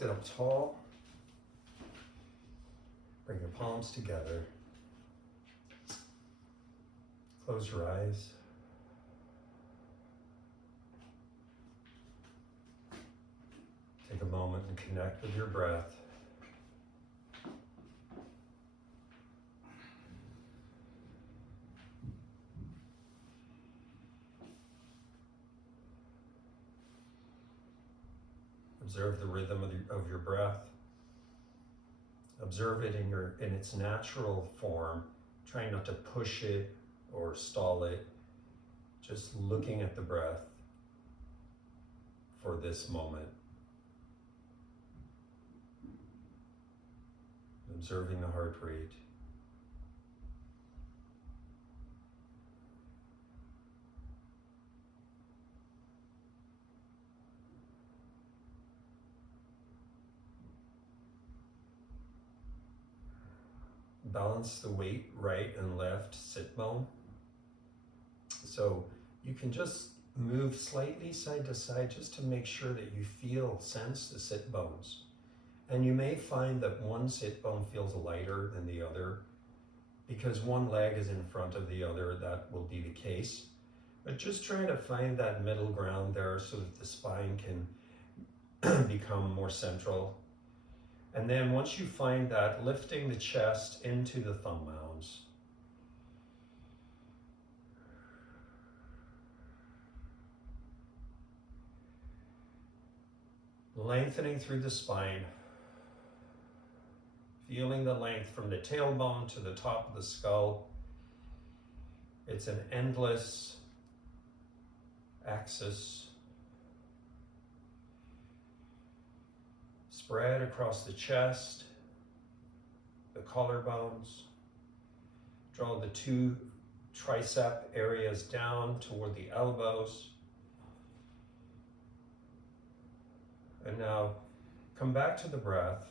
Sit up tall. Bring your palms together. Close your eyes. Take a moment and connect with your breath. Observe the rhythm of your breath. Observe it in its natural form, trying not to push it or stall it, just looking at the breath for this moment. Observing the heart rate. Balance the weight right and left sit bone. So you can just move slightly side to side just to make sure that you sense the sit bones. And you may find that one sit bone feels lighter than the other. Because one leg is in front of the other, that will be the case. But just trying to find that middle ground there so that the spine can become more central. And then once you find that, lifting the chest into the thumb mounds. Lengthening through the spine. Feeling the length from the tailbone to the top of the skull. It's an endless axis. Spread across the chest, the collarbones. Draw the two tricep areas down toward the elbows. And now come back to the breath.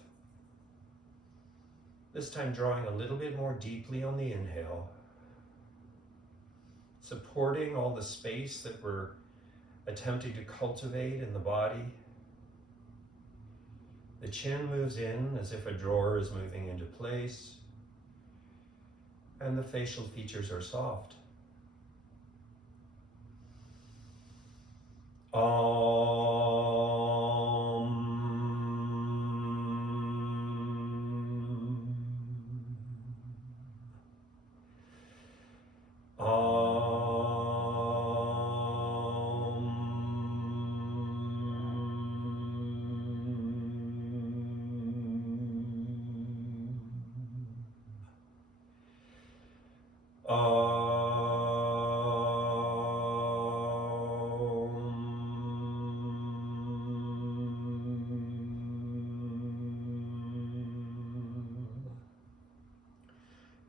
This time drawing a little bit more deeply on the inhale. Supporting all the space that we're attempting to cultivate in the body. The chin moves in as if a drawer is moving into place. And the facial features are soft.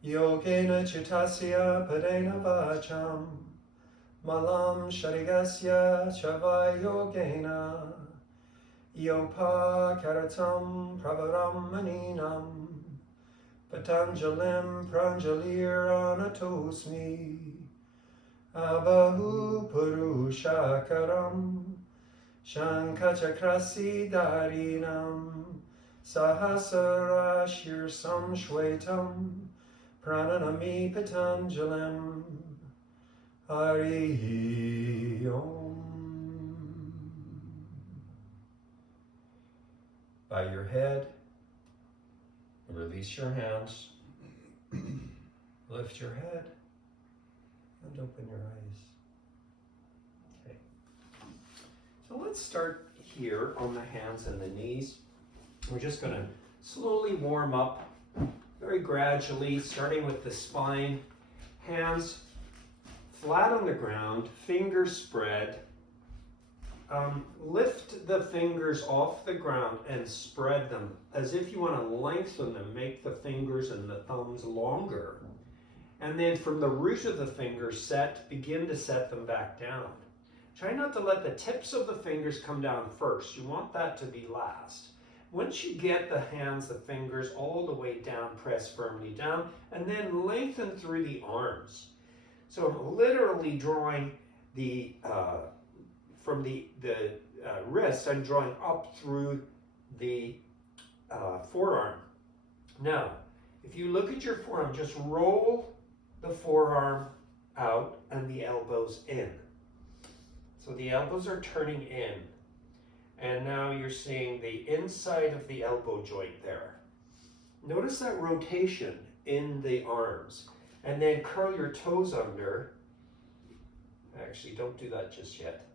Yogena Chittasya Padena Vacham Malam Sharigasya Chavai Yogena Yopa Karatam Pravaram Maninam Patanjalim Pranjalir Anatosmi Abahu Purushakaram Shankachakrasi Darinam Sahasrashir Samshwetam Prananami Patanjalim Hari Om. Bow your head, release your hands, lift your head, and open your eyes. Okay. So let's start here on the hands and the knees. We're just going to slowly warm up very gradually, starting with the spine, hands flat on the ground, fingers spread. Lift the fingers off the ground and spread them as if you want to lengthen them, make the fingers and the thumbs longer. And then from the root of the fingers begin to set them back down. Try not to let the tips of the fingers come down first. You want that to be last. Once you get the hands, the fingers all the way down, press firmly down, and then lengthen through the arms. So I'm literally drawing from the wrist, I'm drawing up through the forearm. Now, if you look at your forearm, just roll the forearm out and the elbows in. So the elbows are turning in. And now you're seeing the inside of the elbow joint there. Notice that rotation in the arms. And then curl your toes under. Actually, don't do that just yet.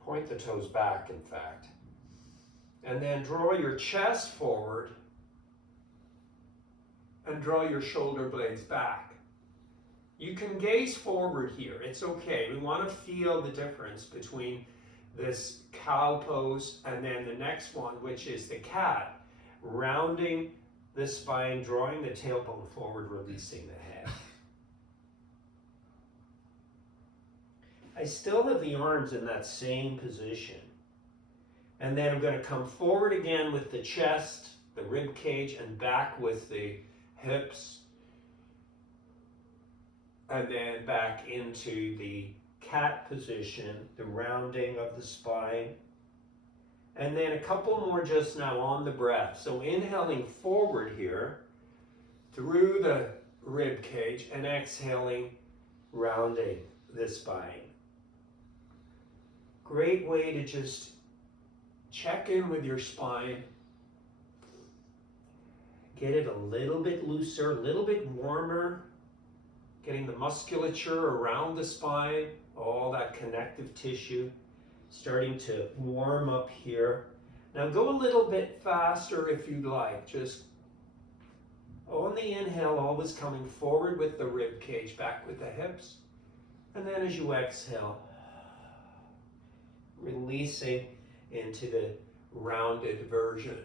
Point the toes back, in fact. And then draw your chest forward and draw your shoulder blades back. You can gaze forward here. It's okay. We want to feel the difference between this cow pose and then the next one, which is the cat. Rounding the spine, drawing the tailbone forward, releasing the head. I still have the arms in that same position. And then I'm going to come forward again with the chest, the rib cage, and back with the hips. And then back into the cat position, the rounding of the spine. And then a couple more just now on the breath. So inhaling forward here through the rib cage and exhaling, rounding the spine. Great way to just check in with your spine. Get it a little bit looser, a little bit warmer. Getting the musculature around the spine, all that connective tissue starting to warm up here. Now go a little bit faster if you'd like. Just on the inhale, always coming forward with the rib cage, back with the hips. And then as you exhale, releasing into the rounded version.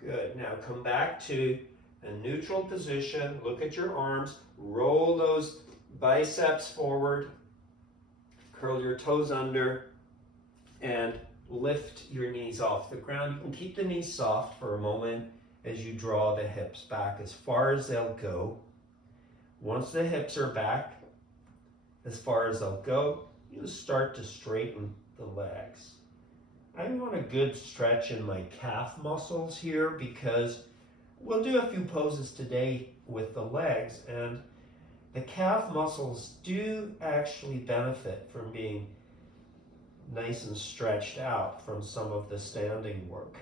Good. Now come back to a neutral position. Look at your arms. Roll those biceps forward. Curl your toes under and lift your knees off the ground. You can keep the knees soft for a moment as you draw the hips back as far as they'll go. Once the hips are back, as far as they'll go, you start to straighten the legs. I want a good stretch in my calf muscles here because we'll do a few poses today with the legs, and the calf muscles do actually benefit from being nice and stretched out from some of the standing work.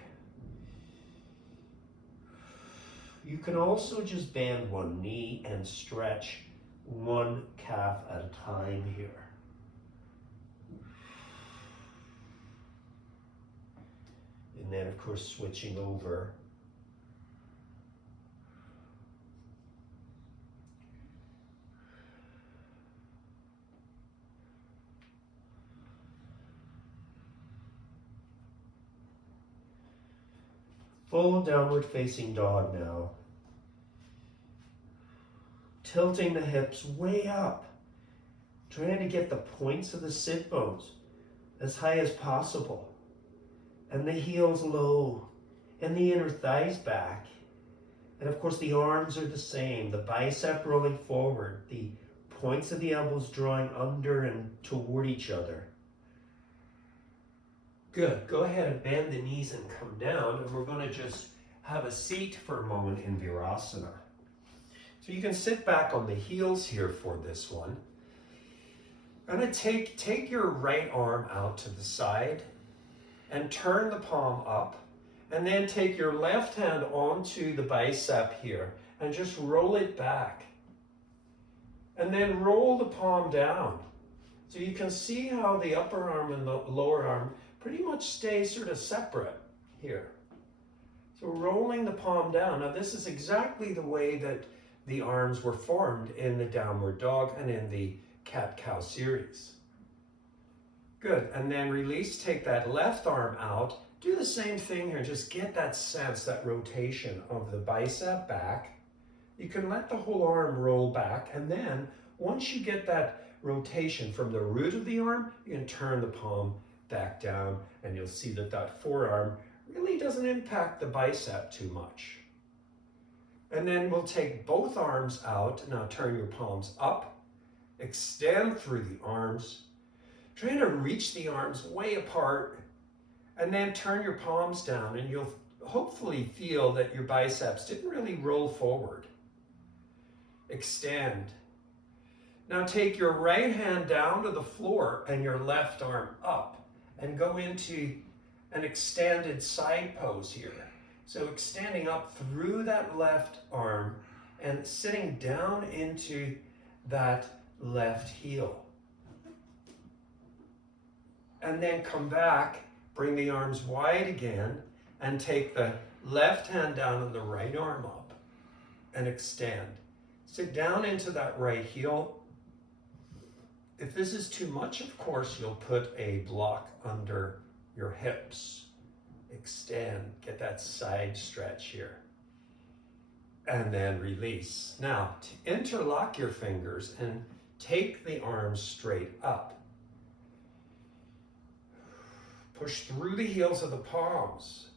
You can also just bend one knee and stretch one calf at a time here. And then, of course, switching over. Full downward facing dog now. Tilting the hips way up. Trying to get the points of the sit bones as high as possible. And the heels low. And the inner thighs back. And of course the arms are the same. The bicep rolling forward. The points of the elbows drawing under and toward each other. Good. Go ahead and bend the knees and come down, and we're going to just have a seat for a moment in Virasana. So you can sit back on the heels here for this one. I'm going to take your right arm out to the side and turn the palm up, and then take your left hand onto the bicep here and just roll it back. And then roll the palm down. So you can see how the upper arm and the lower arm pretty much stay sort of separate here. So rolling the palm down. Now this is exactly the way that the arms were formed in the downward dog and in the cat-cow series. Good, and then release, take that left arm out. Do the same thing here, just get that sense, that rotation of the bicep back. You can let the whole arm roll back, and then once you get that rotation from the root of the arm, you can turn the palm back down, and you'll see that that forearm really doesn't impact the bicep too much. And then we'll take both arms out. Now turn your palms up, extend through the arms, trying to reach the arms way apart, and then turn your palms down, and you'll hopefully feel that your biceps didn't really roll forward. Extend. Now take your right hand down to the floor and your left arm up, and go into an extended side pose here. So extending up through that left arm and sitting down into that left heel. And then come back, bring the arms wide again, and take the left hand down and the right arm up and extend. Sit down into that right heel. If this is too much, of course, you'll put a block under your hips. Extend, get that side stretch here. And then release. Now, to interlock your fingers and take the arms straight up. Push through the heels of the palms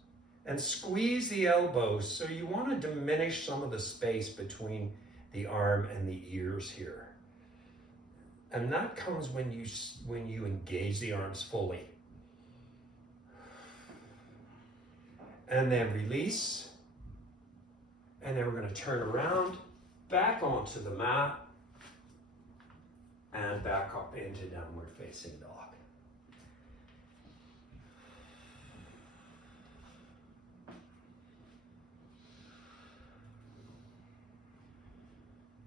and squeeze the elbows. So you want to diminish some of the space between the arm and the ears here. And that comes when you engage the arms fully. And then release. And then we're going to turn around, back onto the mat, and back up into downward facing dog.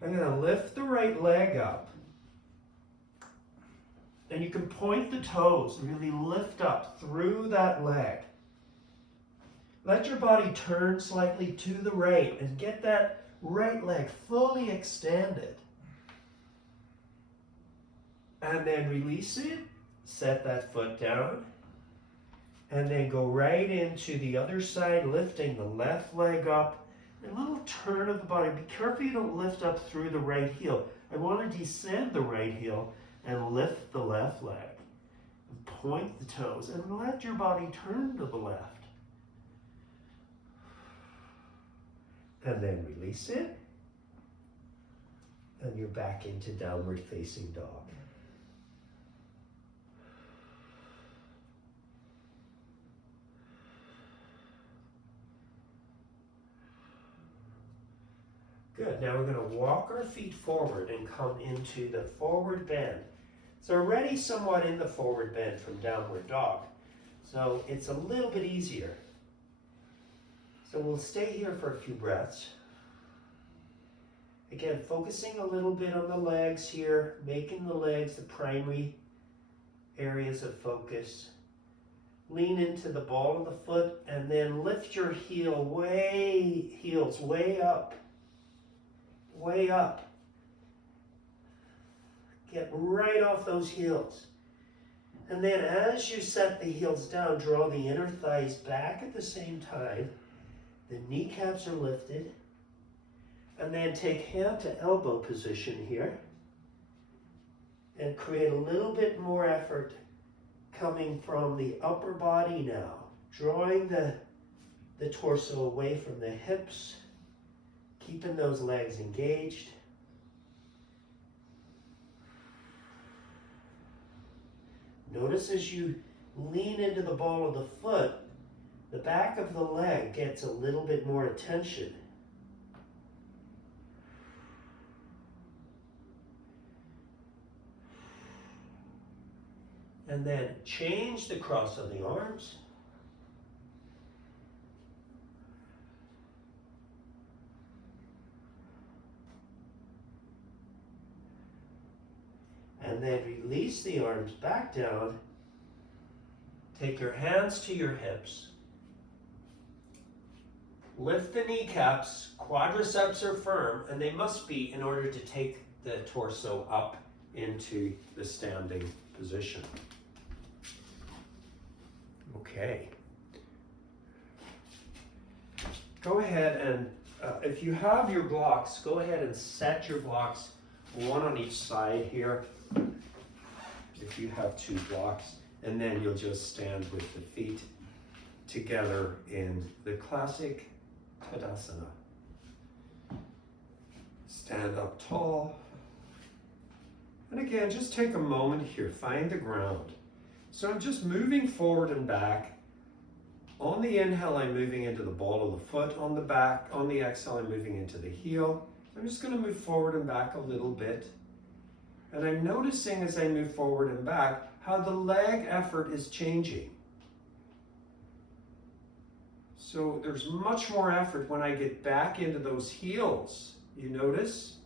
I'm going to lift the right leg up. And you can point the toes, really lift up through that leg. Let your body turn slightly to the right and get that right leg fully extended. And then release it, set that foot down, and then go right into the other side, lifting the left leg up. A little turn of the body. Be careful you don't lift up through the right heel. I want to descend the right heel and lift the left leg. And point the toes and let your body turn to the left. And then release it. And you're back into downward facing dog. Good. Now we're going to walk our feet forward and come into the forward bend. So we're already somewhat in the forward bend from downward dog. So it's a little bit easier. So we'll stay here for a few breaths. Again, focusing a little bit on the legs here, making the legs the primary areas of focus. Lean into the ball of the foot and then lift your heels way up. Way up. Get right off those heels. And then as you set the heels down, draw the inner thighs back at the same time. The kneecaps are lifted. And then take hand to elbow position here. And create a little bit more effort coming from the upper body now. Drawing the torso away from the hips. Keeping those legs engaged. Notice as you lean into the ball of the foot, the back of the leg gets a little bit more attention. And then change the cross of the arms. And then release the arms back down. Take your hands to your hips. Lift the kneecaps, quadriceps are firm, and they must be in order to take the torso up into the standing position. Okay. Go ahead and, if you have your blocks, go ahead and set your blocks, one on each side here. If you have two blocks, and then you'll just stand with the feet together in the classic Tadasana. Stand up tall. And again, just take a moment here, find the ground. So I'm just moving forward and back. On the inhale, I'm moving into the ball of the foot. On the back, on the exhale, I'm moving into the heel. I'm just going to move forward and back a little bit. And I'm noticing as I move forward and back how the leg effort is changing. So there's much more effort when I get back into those heels. You notice?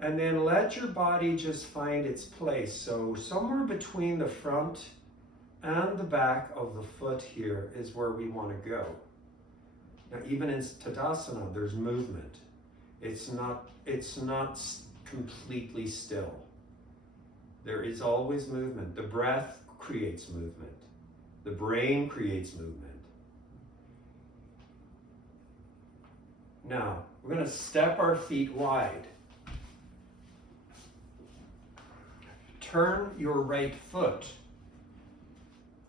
And then let your body just find its place. So somewhere between the front and the back of the foot here is where we want to go. Now, even in Tadasana, there's movement. It's not completely still. There is always movement. The breath creates movement. The brain creates movement. Now, we're going to step our feet wide. Turn your right foot.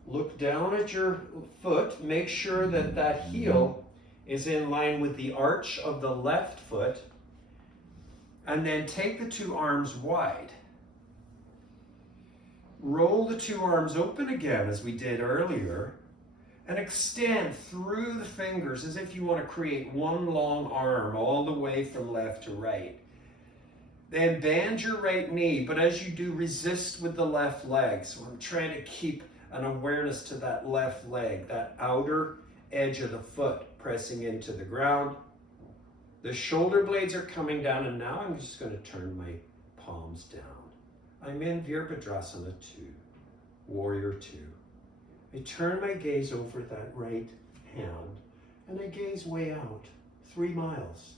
Look down at your foot. Make sure that that heel is in line with the arch of the left foot. And then take the two arms wide. Roll the two arms open again as we did earlier. And extend through the fingers as if you want to create one long arm all the way from left to right. Then bend your right knee, but as you do, resist with the left leg. So I'm trying to keep an awareness to that left leg, that outer edge of the foot pressing into the ground. The shoulder blades are coming down, and now I'm just going to turn my palms down. I'm in Virabhadrasana 2, Warrior 2. I turn my gaze over that right hand, and I gaze way out, 3 miles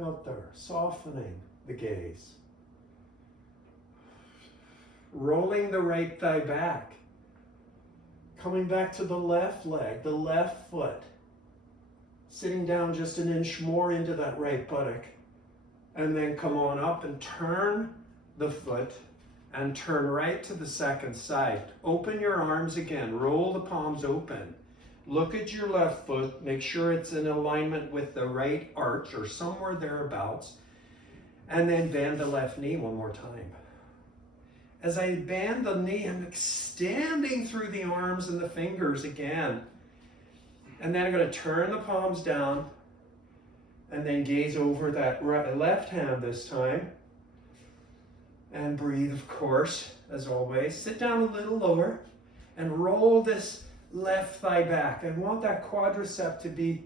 out there, softening the gaze. Rolling the right thigh back. Coming back to the left leg, the left foot. Sitting down just an inch more into that right buttock. And then come on up and turn the foot and turn right to the second side. Open your arms again. Roll the palms open. Look at your left foot. Make sure it's in alignment with the right arch or somewhere thereabouts. And then bend the left knee one more time. As I bend the knee, I'm extending through the arms and the fingers again. And then I'm going to turn the palms down and then gaze over that left hand this time. And breathe, of course, as always. Sit down a little lower and roll this left thigh back. I want that quadricep to be,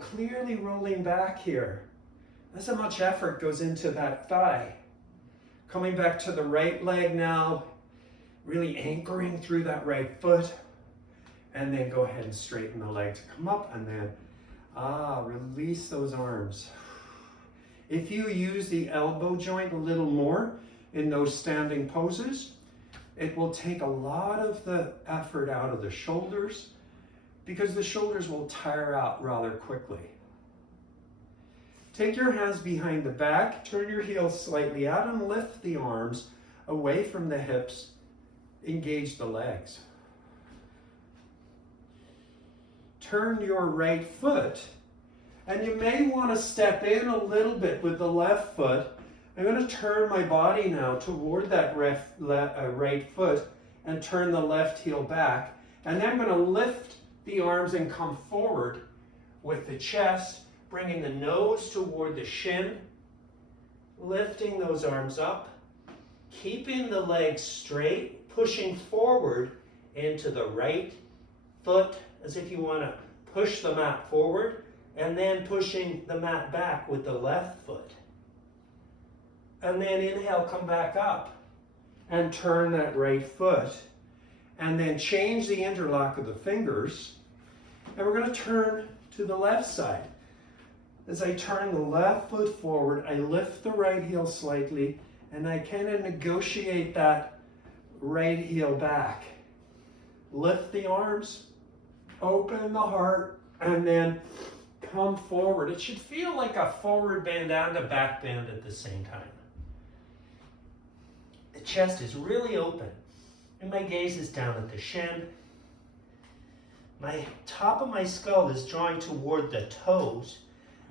clearly rolling back here. That's how much effort goes into that thigh. Coming back to the right leg now, really anchoring through that right foot. And then go ahead and straighten the leg to come up, and then, release those arms. If you use the elbow joint a little more in those standing poses, it will take a lot of the effort out of the shoulders, because the shoulders will tire out rather quickly. Take your hands behind the back, turn your heels slightly out, and lift the arms away from the hips. Engage the legs. Turn your right foot, and you may want to step in a little bit with the left foot. I'm going to turn my body now toward that right foot and turn the left heel back. And then I'm going to lift the arms and come forward with the chest, bringing the nose toward the shin, lifting those arms up, keeping the legs straight, pushing forward into the right foot as if you want to push the mat forward, and then pushing the mat back with the left foot. And then inhale, come back up and turn that right foot, and then change the interlock of the fingers, and we're going to turn to the left side. As I turn the left foot forward, I lift the right heel slightly, and I kind of negotiate that right heel back. Lift the arms, open the heart, and then come forward. It should feel like a forward bend and a back bend at the same time. The chest is really open. And my gaze is down at the shin. My top of my skull is drawing toward the toes.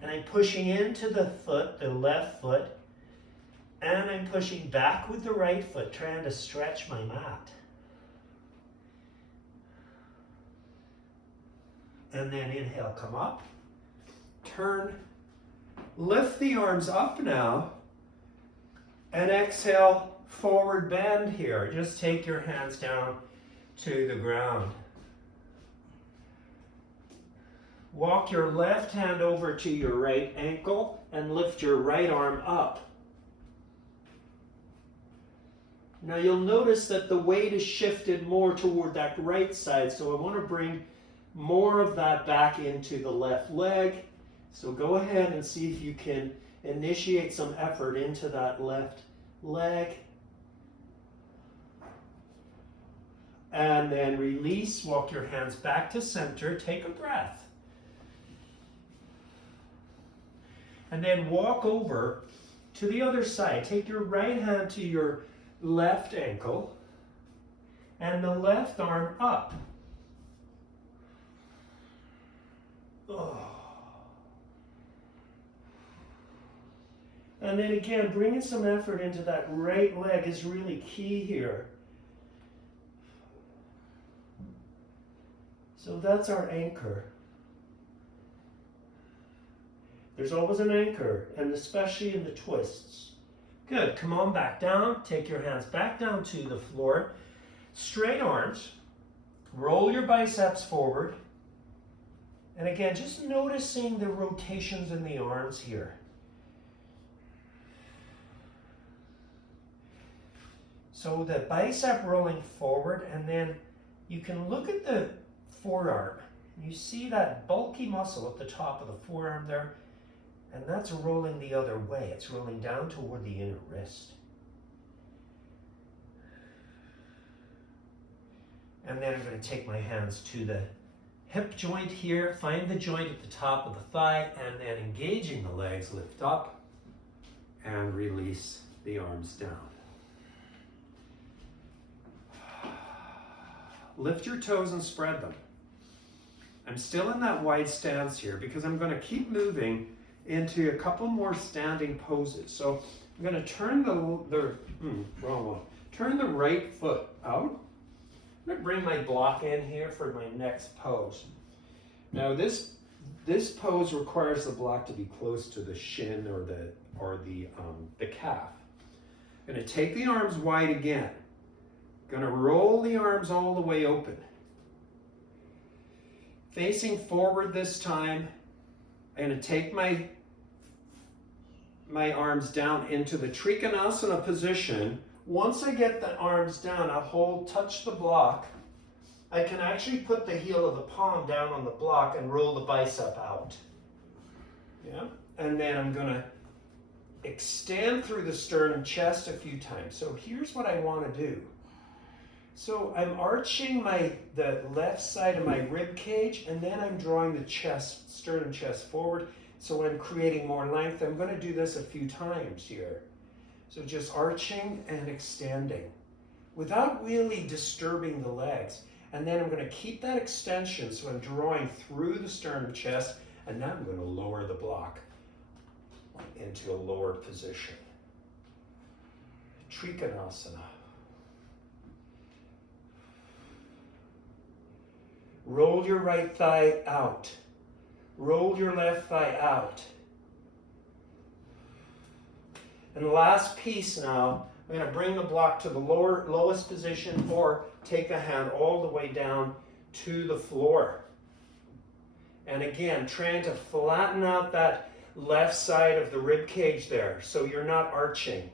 And I'm pushing into the foot, the left foot. And I'm pushing back with the right foot, trying to stretch my mat. And then inhale, come up. Turn. Lift the arms up now. And exhale, forward bend here. Just take your hands down to the ground. Walk your left hand over to your right ankle and lift your right arm up. Now you'll notice that the weight is shifted more toward that right side, so I want to bring more of that back into the left leg. So go ahead and see if you can initiate some effort into that left leg. And then release, walk your hands back to center, take a breath. And then walk over to the other side. Take your right hand to your left ankle and the left arm up. Oh. And then again, bringing some effort into that right leg is really key here. So that's our anchor. There's always an anchor, and especially in the twists. Good, come on back down. Take your hands back down to the floor. Straight arms. Roll your biceps forward. And again, just noticing the rotations in the arms here. So the bicep rolling forward, and then you can look at the forearm. You see that bulky muscle at the top of the forearm there, and that's rolling the other way. It's rolling down toward the inner wrist. And then I'm going to take my hands to the hip joint here, find the joint at the top of the thigh, and then engaging the legs, lift up and release the arms down. Lift your toes and spread them. I'm still in that wide stance here because I'm going to keep moving into a couple more standing poses. So I'm going to turn turn the right foot out. I'm going to bring my block in here for my next pose. Now this pose requires the block to be close to the shin or the calf. I'm going to take the arms wide again. Going to roll the arms all the way open. Facing forward this time, I'm going to take my arms down into the Trikonasana position. Once I get the arms down, I'll touch the block. I can actually put the heel of the palm down on the block and roll the bicep out. Yeah? And then I'm going to extend through the sternum chest a few times. So here's what I want to do. So I'm arching the left side of my rib cage, and then I'm drawing the sternum chest forward. So I'm creating more length. I'm going to do this a few times here. So just arching and extending without really disturbing the legs. And then I'm going to keep that extension, so I'm drawing through the sternum chest, and now I'm going to lower the block into a lower position. Trikonasana. Roll your right thigh out. Roll your left thigh out. And the last piece now, I'm going to bring the block to the lowest position, or take the hand all the way down to the floor. And again, trying to flatten out that left side of the rib cage there, so you're not arching.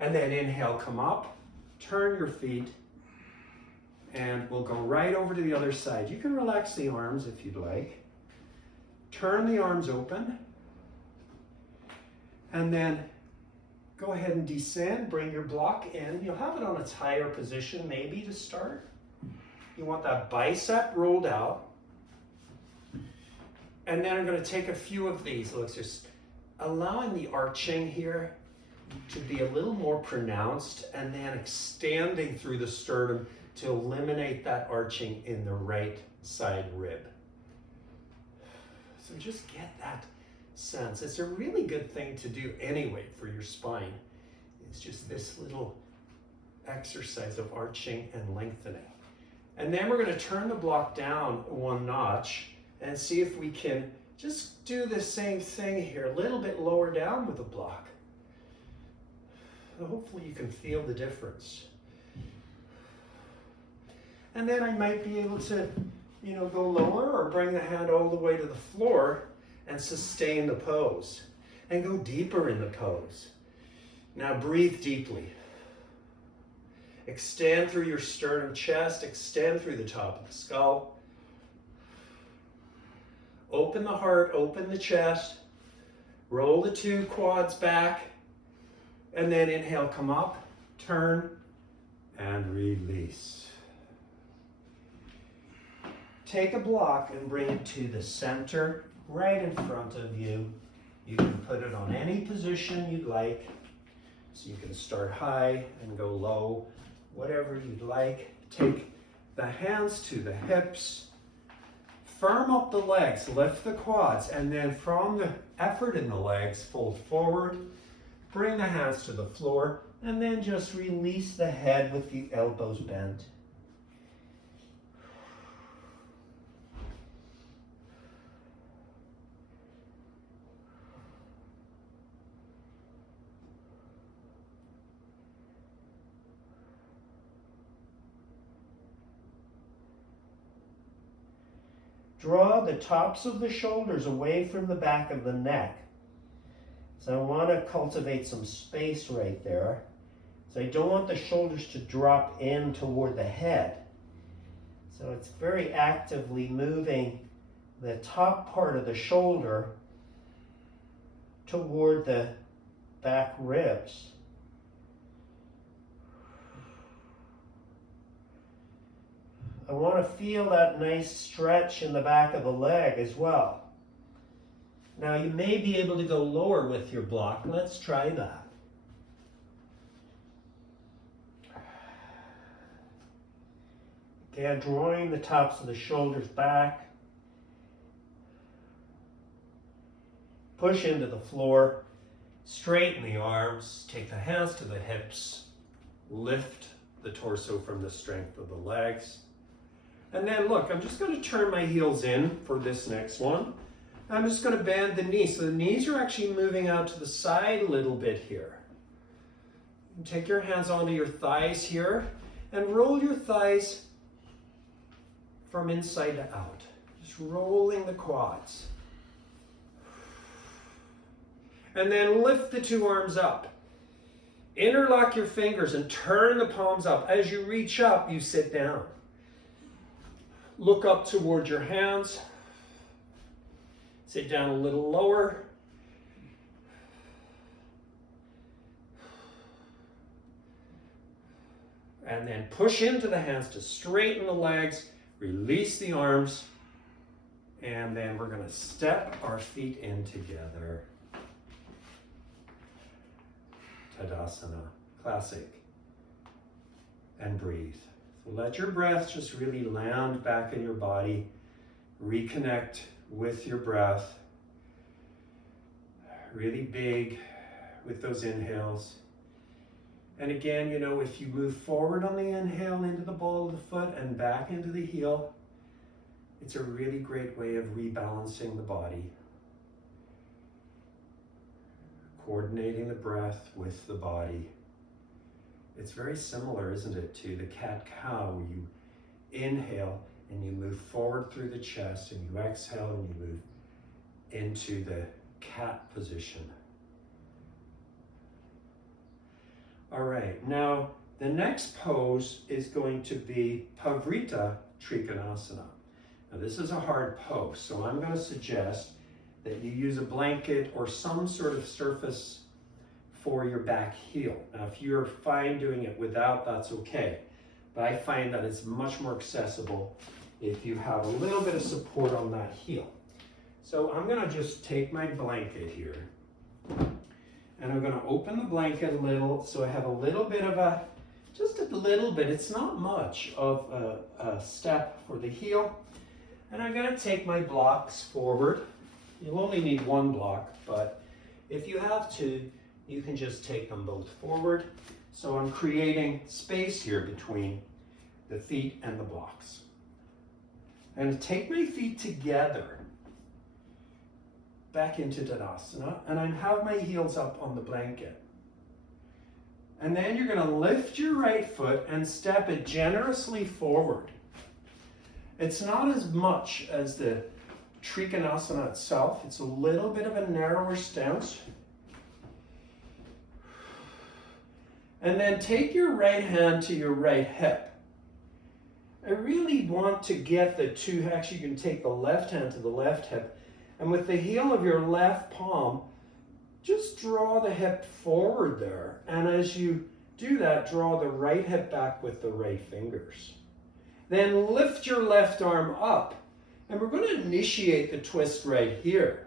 And then inhale, come up, turn your feet, and we'll go right over to the other side. You can relax the arms if you'd like. Turn the arms open. And then go ahead and descend, bring your block in. You'll have it on its higher position maybe to start. You want that bicep rolled out. And then I'm going to take a few of these. Let's just allowing the arching here. to be a little more pronounced and then extending through the sternum to eliminate that arching in the right side rib. So just get that sense. It's a really good thing to do anyway for your spine. It's just this little exercise of arching and lengthening. And then we're going to turn the block down one notch and see if we can just do the same thing here, a little bit lower down with the block. So hopefully you can feel the difference. And then I might be able to, go lower or bring the hand all the way to the floor and sustain the pose and go deeper in the pose. Now breathe deeply. Extend through your sternum, chest, extend through the top of the skull. Open the heart, open the chest. Roll the two quads back. And then inhale, come up, turn, and release. Take a block and bring it to the center, right in front of you. You can put it on any position you'd like. So you can start high and go low, whatever you'd like. Take the hands to the hips. Firm up the legs, lift the quads, and then from the effort in the legs, fold forward. Bring the hands to the floor, and then just release the head with the elbows bent. Draw the tops of the shoulders away from the back of the neck. So I want to cultivate some space right there. So I don't want the shoulders to drop in toward the head. So it's very actively moving the top part of the shoulder toward the back ribs. I want to feel that nice stretch in the back of the leg as well. Now you may be able to go lower with your block. Let's try that. Again, drawing the tops of the shoulders back. Push into the floor. Straighten the arms. Take the hands to the hips. Lift the torso from the strength of the legs. And then look, I'm just going to turn my heels in for this next one. I'm just going to bend the knees. So the knees are actually moving out to the side a little bit here. And take your hands onto your thighs here and roll your thighs from inside to out. Just rolling the quads. And then lift the two arms up. Interlock your fingers and turn the palms up. As you reach up, you sit down. Look up toward your hands. Sit down a little lower. And then push into the hands to straighten the legs, release the arms, and then we're going to step our feet in together. Tadasana, classic. And breathe. So let your breath just really land back in your body. Reconnect with your breath. Really big with those inhales. And again, if you move forward on the inhale into the ball of the foot and back into the heel, it's a really great way of rebalancing the body. Coordinating the breath with the body. It's very similar, isn't it, to the cat-cow, where you inhale and you move forward through the chest, and you exhale and you move into the cat position. All right, now the next pose is going to be Pavrita Trikonasana. Now this is a hard pose, so I'm going to suggest that you use a blanket or some sort of surface for your back heel. Now if you're fine doing it without, that's okay. But I find that it's much more accessible if you have a little bit of support on that heel. So I'm going to just take my blanket here, And I'm going to open the blanket a little so I have a little bit of a, just a little bit, it's not much of a step for the heel. And I'm going to take my blocks forward. You'll only need one block, but if you have to, you can just take them both forward. So I'm creating space here between the feet and the blocks. I'm going to take my feet together back into Tadasana, and I have my heels up on the blanket. And then you're going to lift your right foot and step it generously forward. It's not as much as the Trikonasana itself. It's a little bit of a narrower stance. And then take your right hand to your right hip. I really want to get the two, actually you can take the left hand to the left hip, and with the heel of your left palm, just draw the hip forward there. And as you do that, draw the right hip back with the right fingers. Then lift your left arm up, and we're going to initiate the twist right here.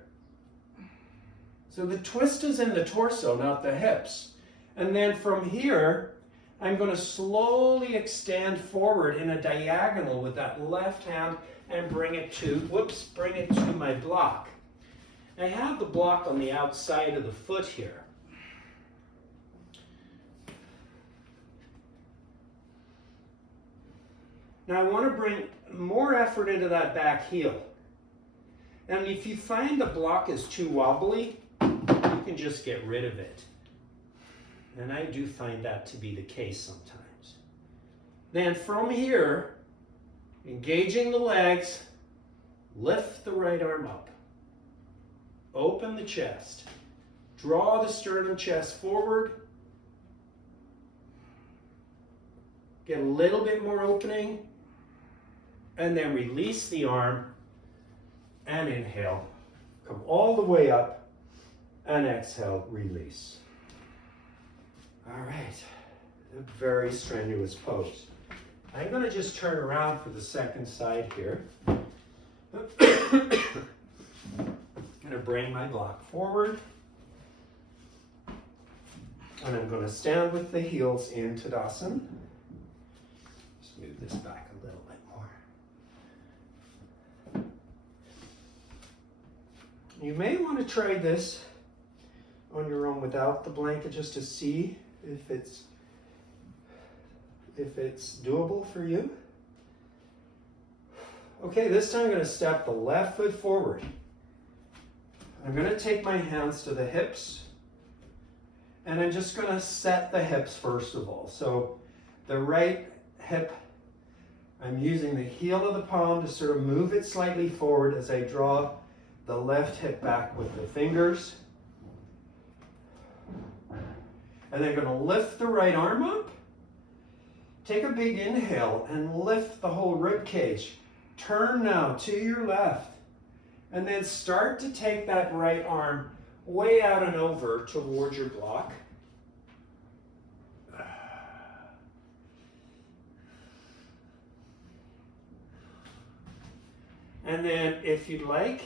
So the twist is in the torso, not the hips. And then from here, I'm going to slowly extend forward in a diagonal with that left hand and bring it to my block. I have the block on the outside of the foot here. Now I want to bring more effort into that back heel. And if you find the block is too wobbly, you can just get rid of it. And I do find that to be the case sometimes. Then from here, engaging the legs, lift the right arm up. Open the chest. Draw the sternum chest forward. Get a little bit more opening. And then release the arm and inhale. Come all the way up and exhale, release. All right, a very strenuous pose. I'm going to just turn around for the second side here. I'm going to bring my block forward. And I'm going to stand with the heels in Tadasana. Just move this back a little bit more. You may want to try this on your own without the blanket just to see if it's doable for you. Okay, this time I'm going to step the left foot forward. I'm going to take my hands to the hips, and I'm just going to set the hips first of all. So the right hip, I'm using the heel of the palm to sort of move it slightly forward as I draw the left hip back with the fingers. And then I'm going to lift the right arm up. Take a big inhale and lift the whole rib cage. Turn now to your left. And then start to take that right arm way out and over towards your block. And then if you'd like,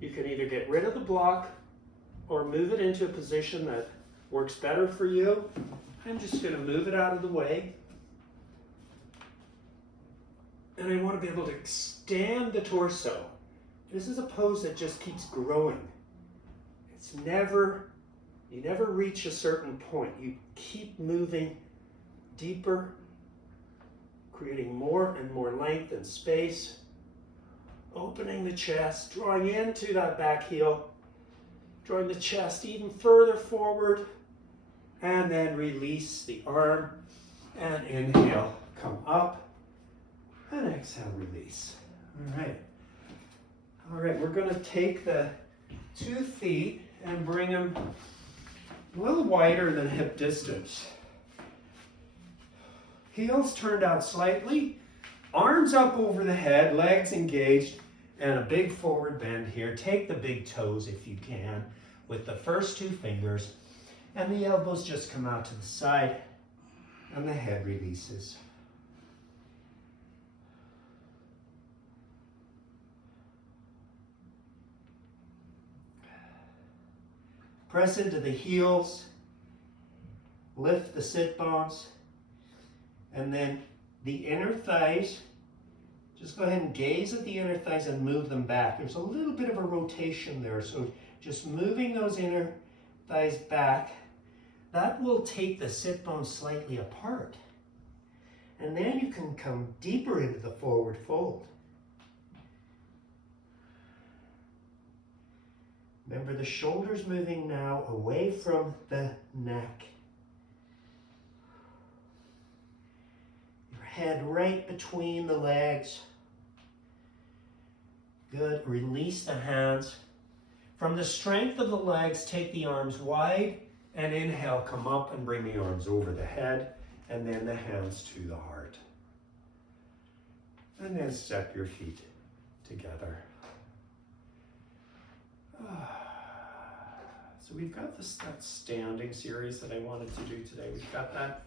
you can either get rid of the block or move it into a position that works better for you. I'm just going to move it out of the way. And I want to be able to extend the torso. This is a pose that just keeps growing. It's never, you never reach a certain point. You keep moving deeper, creating more and more length and space, opening the chest, drawing into that back heel, drawing the chest even further forward, and then release the arm, and inhale, come up, and exhale, release. All right, we're going to take the 2 feet and bring them a little wider than hip distance. Heels turned out slightly, arms up over the head, legs engaged, and a big forward bend here. Take the big toes if you can with the first 2 fingers, and the elbows just come out to the side, and the head releases. Press into the heels, lift the sit bones, and then the inner thighs. Just go ahead and gaze at the inner thighs and move them back. There's a little bit of a rotation there, so just moving those inner thighs back, that will take the sit bones slightly apart. And then you can come deeper into the forward fold. Remember, the shoulders moving now away from the neck. Your head right between the legs. Good. Release the hands. From the strength of the legs, take the arms wide and inhale, come up and bring the arms over the head and then the hands to the heart. And then step your feet together. So we've got that standing series that I wanted to do today. We've got that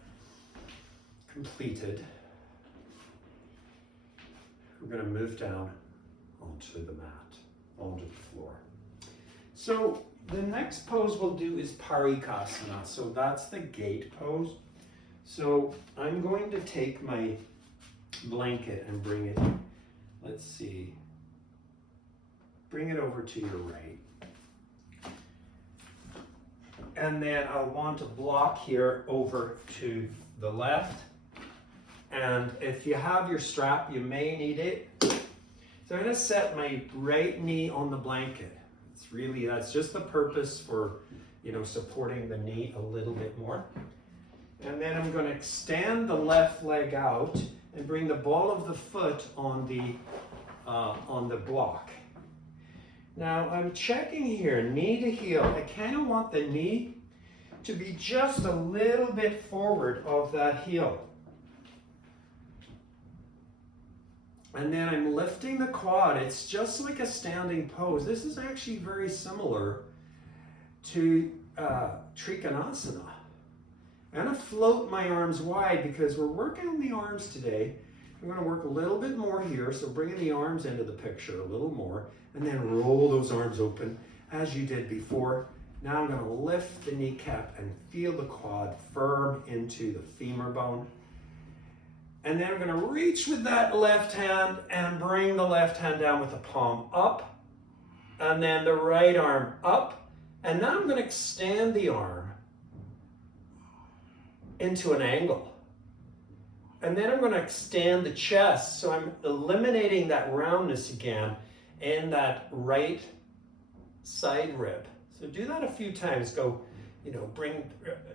completed. We're going to move down onto the mat, onto the floor. So the next pose we'll do is Parikasana. So that's the gate pose. So I'm going to take my blanket and bring it, let's see, bring it over to your right. And then I'll want to block here over to the left. And if you have your strap, you may need it. So I'm going to set my right knee on the blanket. That's just the purpose for, supporting the knee a little bit more. And then I'm going to extend the left leg out and bring the ball of the foot on the block. Now I'm checking here, knee to heel. I kind of want the knee to be just a little bit forward of that heel. And then I'm lifting the quad. It's just like a standing pose. This is actually very similar to Trikonasana. I'm going to float my arms wide because we're working on the arms today. I'm going to work a little bit more here, so bringing the arms into the picture a little more, and then roll those arms open as you did before. Now I'm going to lift the kneecap and feel the quad firm into the femur bone. And then I'm going to reach with that left hand and bring the left hand down with the palm up, and then the right arm up. And now I'm going to extend the arm into an angle. And then I'm going to extend the chest. So I'm eliminating that roundness again in that right side rib. So do that a few times. Go, bring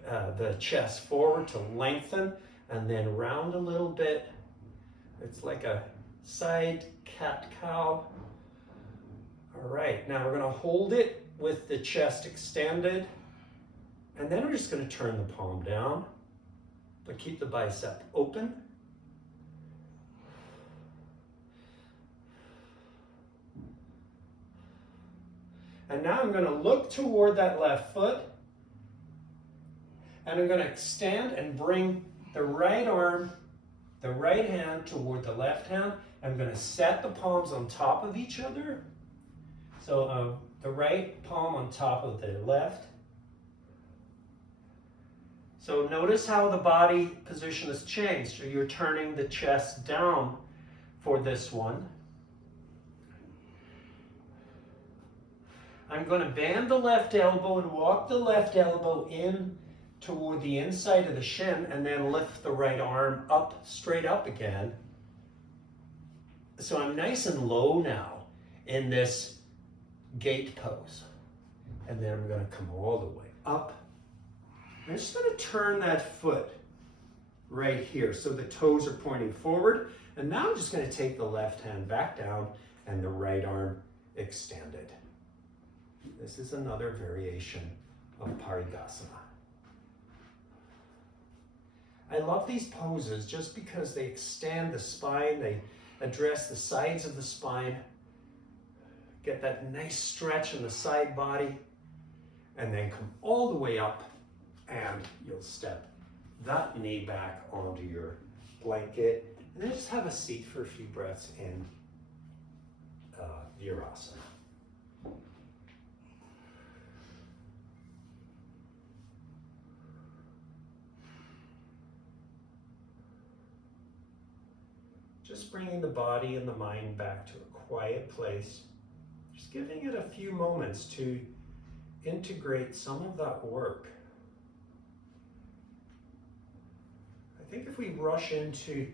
the chest forward to lengthen and then round a little bit. It's like a side cat-cow. All right, now we're going to hold it with the chest extended. And then we're just going to turn the palm down, but keep the bicep open. And now I'm going to look toward that left foot. And I'm going to extend and bring the right arm, the right hand toward the left hand. I'm going to set the palms on top of each other. So the right palm on top of the left. So notice how the body position has changed. So you're turning the chest down for this one. I'm going to bend the left elbow and walk the left elbow in toward the inside of the shin, and then lift the right arm up, straight up again. So I'm nice and low now in this gate pose. And then I'm going to come all the way up. I'm just going to turn that foot right here so the toes are pointing forward. And now I'm just going to take the left hand back down and the right arm extended. This is another variation of Parikasana. I love these poses just because they extend the spine, they address the sides of the spine, get that nice stretch in the side body, and then come all the way up, and you'll step that knee back onto your blanket, and then just have a seat for a few breaths in Virasana. Just bringing the body and the mind back to a quiet place. Just giving it a few moments to integrate some of that work. I think if we rush into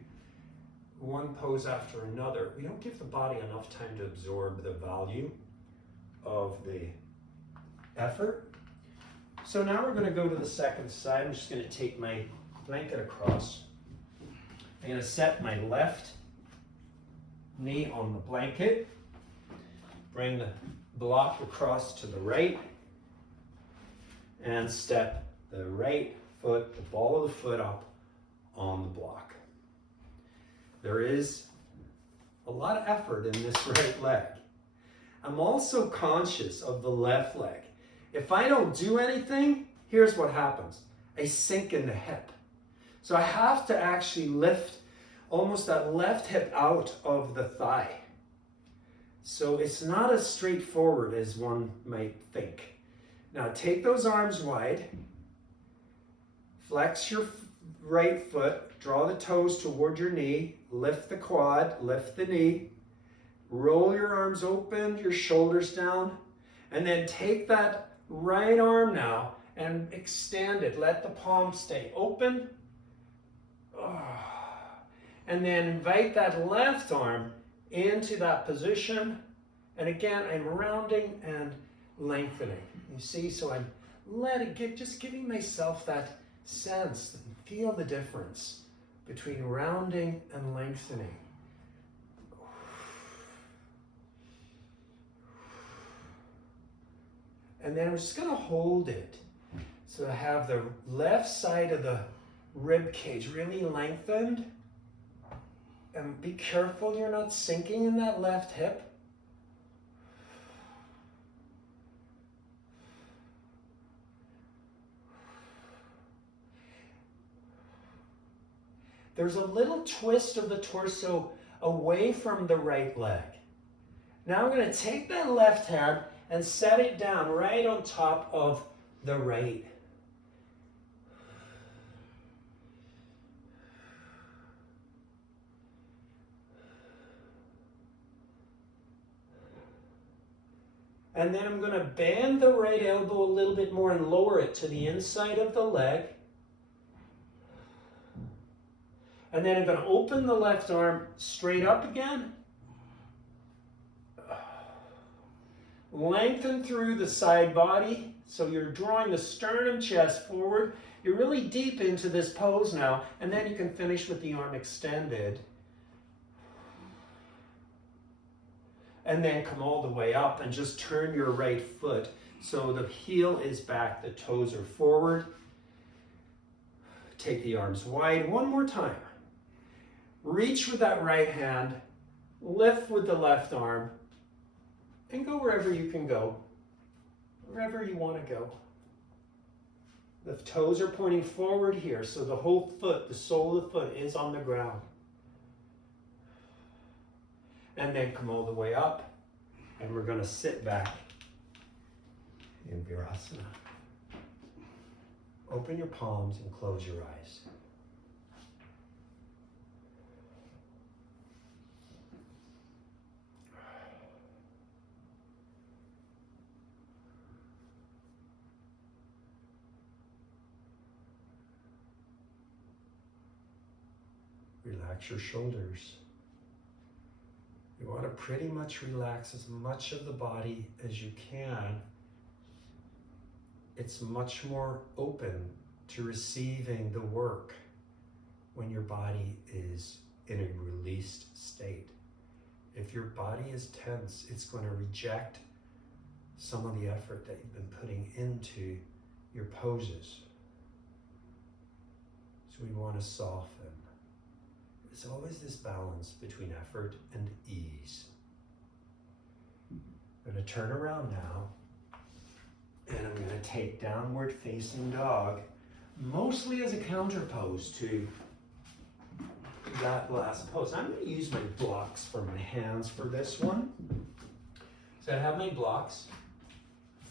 one pose after another, we don't give the body enough time to absorb the value of the effort. So now we're going to go to the second side. I'm just going to take my blanket across. I'm going to set my left knee on the blanket. Bring the block across to the right. And step the right foot, the ball of the foot up on the block. There is a lot of effort in this right leg. I'm also conscious of the left leg. If I don't do anything, here's what happens. I sink in the hip. So I have to actually lift almost that left hip out of the thigh. So it's not as straightforward as one might think. Now take those arms wide. Flex your right foot. Draw the toes toward your knee. Lift the quad, lift the knee. Roll your arms open, your shoulders down. And then take that right arm now and extend it. Let the palm stay open. And then invite that left arm into that position. And again, I'm rounding and lengthening. You see, so I'm just giving myself that sense, feel the difference between rounding and lengthening. And then I'm just going to hold it. So I have the left side of the rib cage really lengthened. And be careful you're not sinking in that left hip. There's a little twist of the torso away from the right leg. Now I'm going to take that left hand and set it down right on top of the right. And then I'm going to bend the right elbow a little bit more and lower it to the inside of the leg. And then I'm going to open the left arm straight up again. Lengthen through the side body. So you're drawing the sternum chest forward. You're really deep into this pose now. And then you can finish with the arm extended. And then come all the way up and just turn your right foot. So the heel is back, the toes are forward. Take the arms wide. One more time. Reach with that right hand, lift with the left arm, and go wherever you can go, wherever you want to go. The toes are pointing forward here, so the whole foot, the sole of the foot is on the ground. And then come all the way up, and we're going to sit back in Virasana. Open your palms and close your eyes. Relax your shoulders. You want to pretty much relax as much of the body as you can. It's much more open to receiving the work when your body is in a released state. If your body is tense, it's going to reject some of the effort that you've been putting into your poses. So we want to soften. There's always this balance between effort and ease. I'm going to turn around now, and I'm going to take downward facing dog, mostly as a counter pose to that last pose. I'm going to use my blocks for my hands for this one. So I have my blocks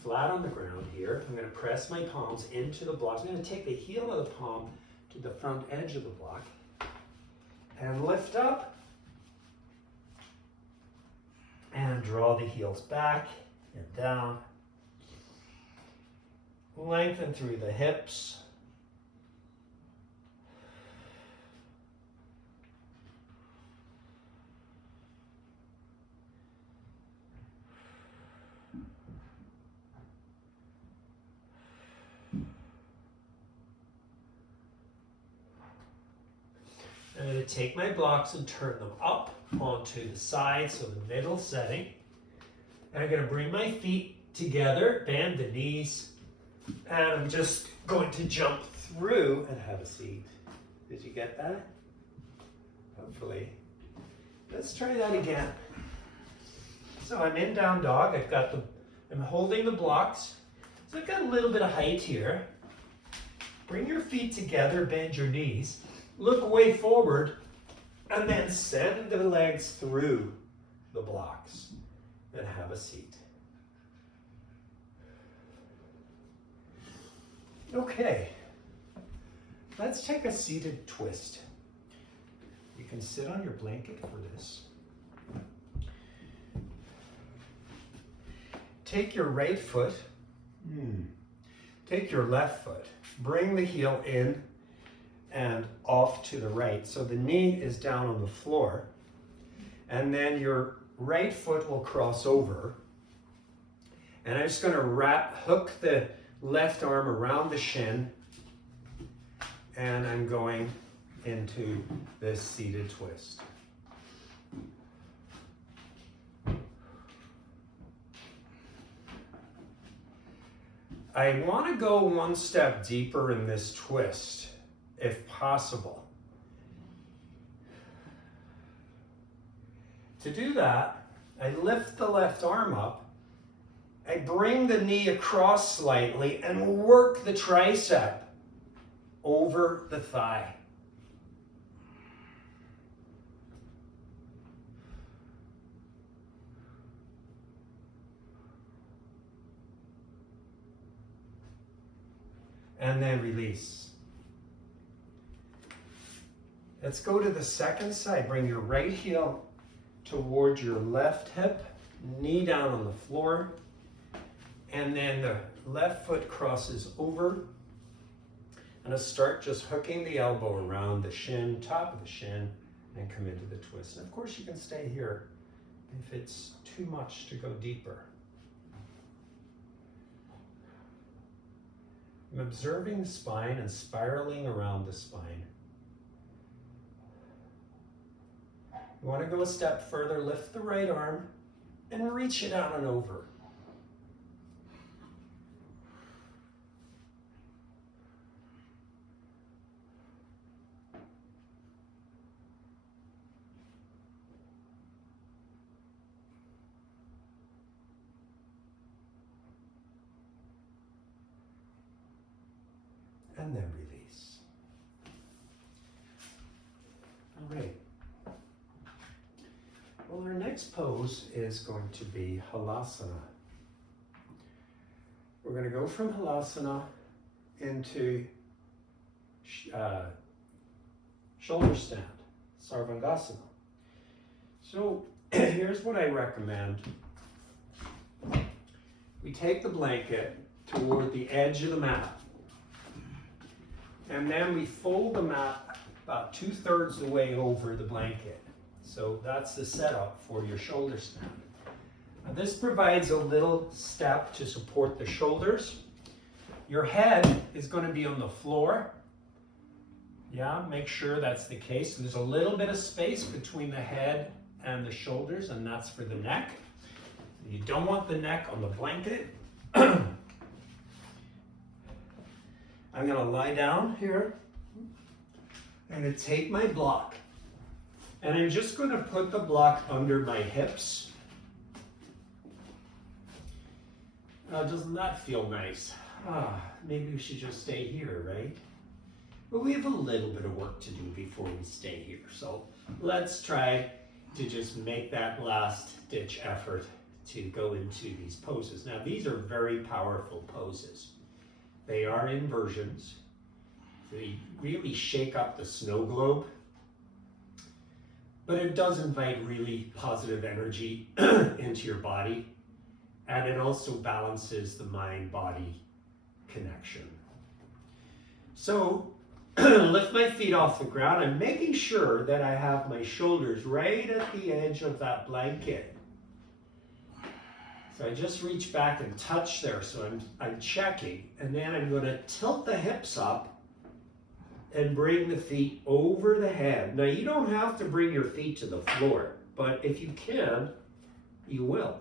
flat on the ground here. I'm going to press my palms into the blocks. I'm going to take the heel of the palm to the front edge of the block and lift up and draw the heels back and down. Lengthen through the hips. I'm going to take my blocks and turn them up onto the side, so the middle setting. And I'm going to bring my feet together, bend the knees, and I'm just going to jump through and have a seat. Did you get that? Hopefully. Let's try that again. So I'm in down dog. I'm holding the blocks. So I've got a little bit of height here. Bring your feet together, bend your knees. Look way forward, and then send the legs through the blocks and have a seat. Okay, let's take a seated twist. You can sit on your blanket for this. Take your right foot, take your left foot, bring the heel in and off to the right. So the knee is down on the floor, and then your right foot will cross over. And I'm just going to hook the left arm around the shin, and I'm going into this seated twist. I want to go one step deeper in this twist, if possible. To do that, I lift the left arm up, I bring the knee across slightly and work the tricep over the thigh. And then release. Let's go to the second side. Bring your right heel towards your left hip, knee down on the floor, and then the left foot crosses over. And I start just hooking the elbow around the shin, top of the shin, and come into the twist. And of course you can stay here if it's too much to go deeper. I'm observing the spine and spiraling around the spine. You want to go a step further, lift the right arm and reach it out and over. And then release. All right. Well, our next pose is going to be Halasana. We're going to go from Halasana into shoulder stand, Sarvangasana. So here's what I recommend. We take the blanket toward the edge of the mat. And then we fold the mat about 2/3 the way over the blanket. So that's the setup for your shoulder stand. Now this provides a little step to support the shoulders. Your head is going to be on the floor. Yeah, make sure that's the case. There's a little bit of space between the head and the shoulders, and that's for the neck. You don't want the neck on the blanket. I'm going to lie down here. I'm going to take my block. And I'm just going to put the block under my hips. Doesn't that feel nice? Maybe we should just stay here, right? But we have a little bit of work to do before we stay here. So let's try to just make that last ditch effort to go into these poses. Now these are very powerful poses. They are inversions. They really shake up the snow globe. but it does invite really positive energy into your body, and it also balances the mind-body connection. So lift my feet off the ground. I'm making sure that I have my shoulders right at the edge of that blanket. So I just reach back and touch there, so I'm checking, and then I'm going to tilt the hips up and bring the feet over the head. Now you don't have to bring your feet to the floor, but if you can, you will.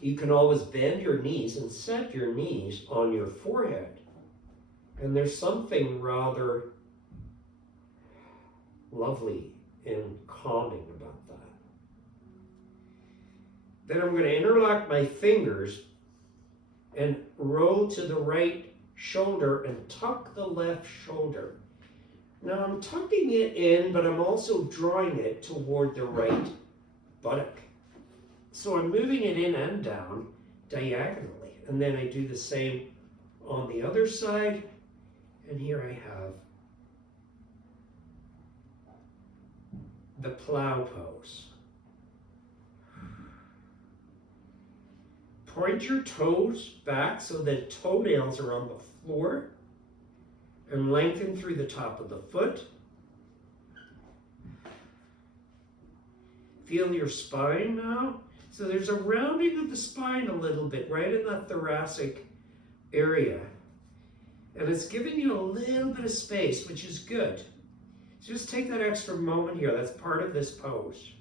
You can always bend your knees and set your knees on your forehead. And there's something rather lovely and calming about that. Then I'm going to interlock my fingers and roll to the right shoulder and tuck the left shoulder. Now I'm tucking it in, but I'm also drawing it toward the right buttock. So I'm moving it in and down diagonally. And then I do the same on the other side. And here I have the plow pose. Point your toes back so that toenails are on the floor and lengthen through the top of the foot. Feel your spine now. So there's a rounding of the spine a little bit right in that thoracic area. And it's giving you a little bit of space, which is good. So just take that extra moment here. That's part of this pose.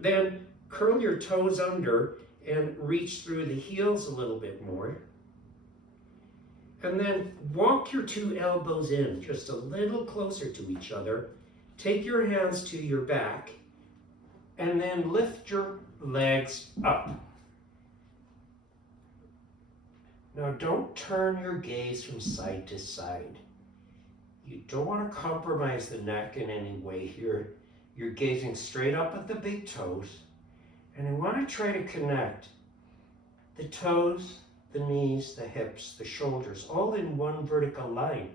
Then curl your toes under and reach through the heels a little bit more. And then walk your two elbows in just a little closer to each other. Take your hands to your back and then lift your legs up. Now don't turn your gaze from side to side. You don't want to compromise the neck in any way here. You're gazing straight up at the big toes. And I want to try to connect the toes, the knees, the hips, the shoulders, all in one vertical line.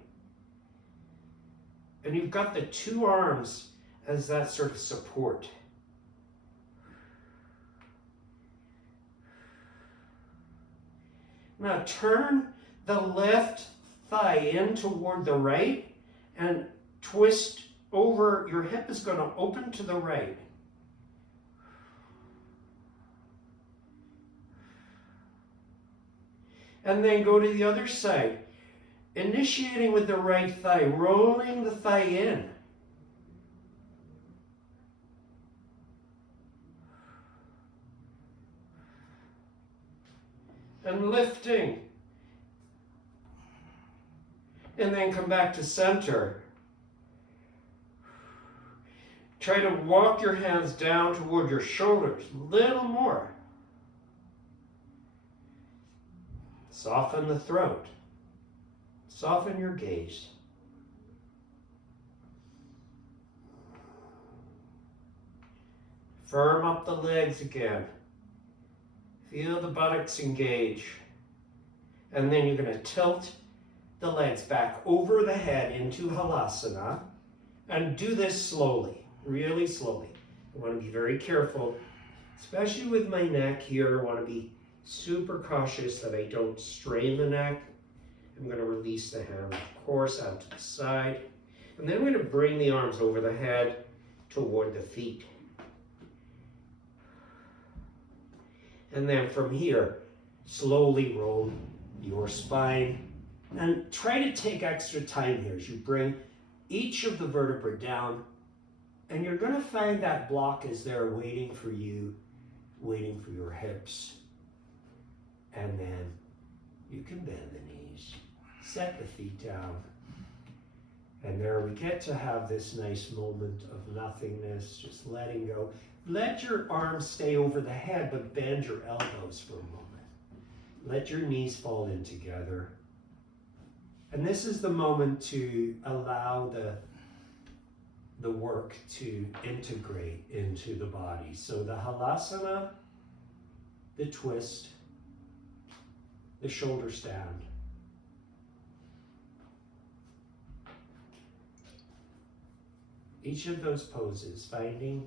And you've got the two arms as that sort of support. Now turn the left thigh in toward the right and twist over. Your hip is going to open to the right. And then go to the other side. Initiating with the right thigh, rolling the thigh in. And lifting. And then come back to center. Try to walk your hands down toward your shoulders, a little more. Soften the throat. Soften your gaze. Firm up the legs again. Feel the buttocks engage. And then you're going to tilt the legs back over the head into Halasana. And do this slowly, really slowly. I want to be very careful, especially with my neck here. I want to be super cautious that I don't strain the neck. I'm going to release the hand, of course, out to the side. And then I'm going to bring the arms over the head toward the feet. And then from here, slowly roll your spine. And try to take extra time here as you bring each of the vertebrae down. And you're going to find that block is there waiting for you, waiting for your hips. And then you can bend the knees, set the feet down. And there we get to have this nice moment of nothingness, just letting go. Let your arms stay over the head, but bend your elbows for a moment. Let your knees fall in together. And this is the moment to allow the work to integrate into the body. So the Halasana, the twist, the shoulder stand. Each of those poses, finding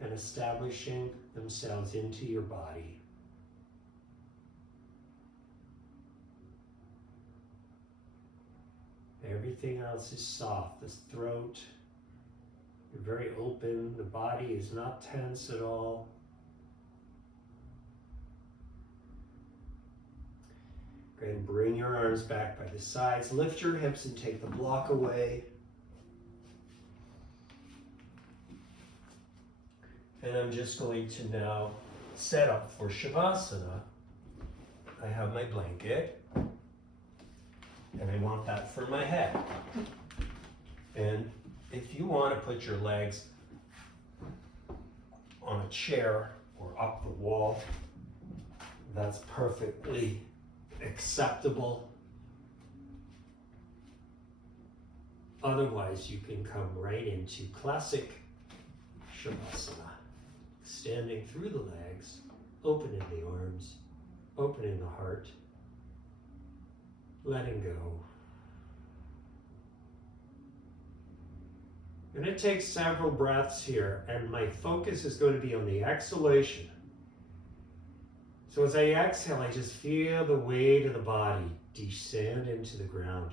and establishing themselves into your body. Everything else is soft. The throat, you're very open. The body is not tense at all. Go ahead and bring your arms back by the sides. Lift your hips and take the block away. And I'm just going to now set up for Shavasana. I have my blanket. And I want that for my head. And if you want to put your legs on a chair or up the wall, that's perfectly acceptable. Otherwise, you can come right into classic Shavasana. Standing through the legs, opening the arms, opening the heart, letting go. I'm going to take several breaths here, and my focus is going to be on the exhalation. So as I exhale, I just feel the weight of the body descend into the ground.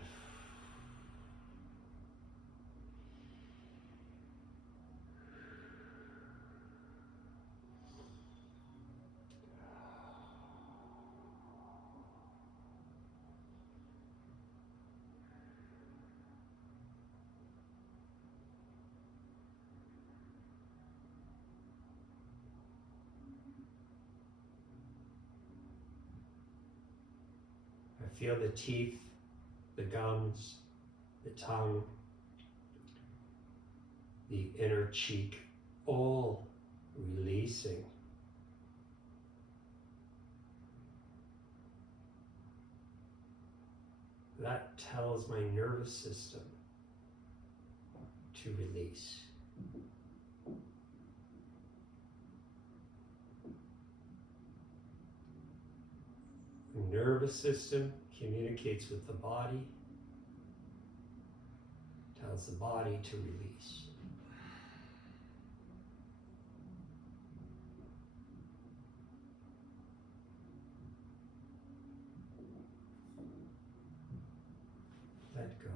Feel the teeth, the gums, the tongue, the inner cheek, all releasing. That tells my nervous system to release. The nervous system communicates with the body, tells the body to release. Let go.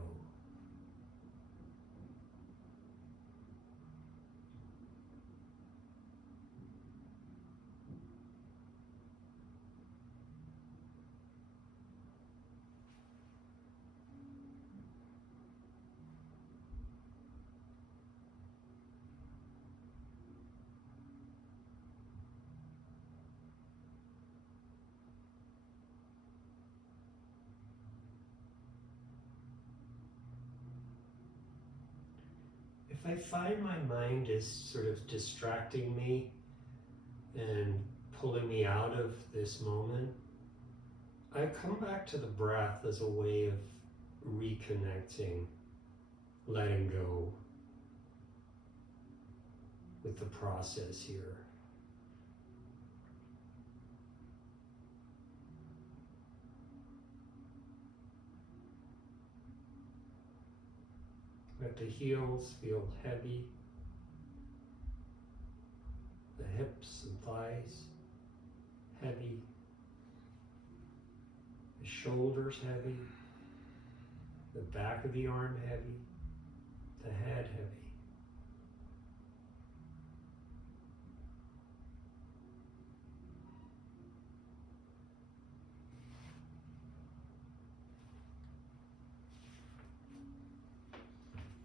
If I find my mind is sort of distracting me and pulling me out of this moment, I come back to the breath as a way of reconnecting, letting go with the process here. Let the heels feel heavy, the hips and thighs heavy, the shoulders heavy, the back of the arm heavy, the head heavy.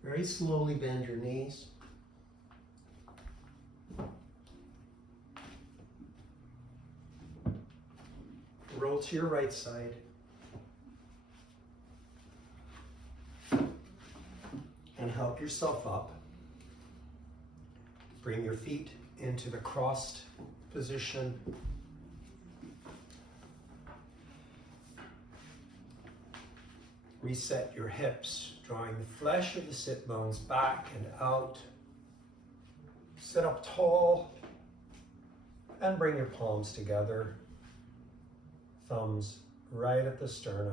Very slowly bend your knees. Roll to your right side. And help yourself up. Bring your feet into the crossed position. Reset your hips, drawing the flesh of the sit bones back and out. Sit up tall and bring your palms together. Thumbs right at the sternum.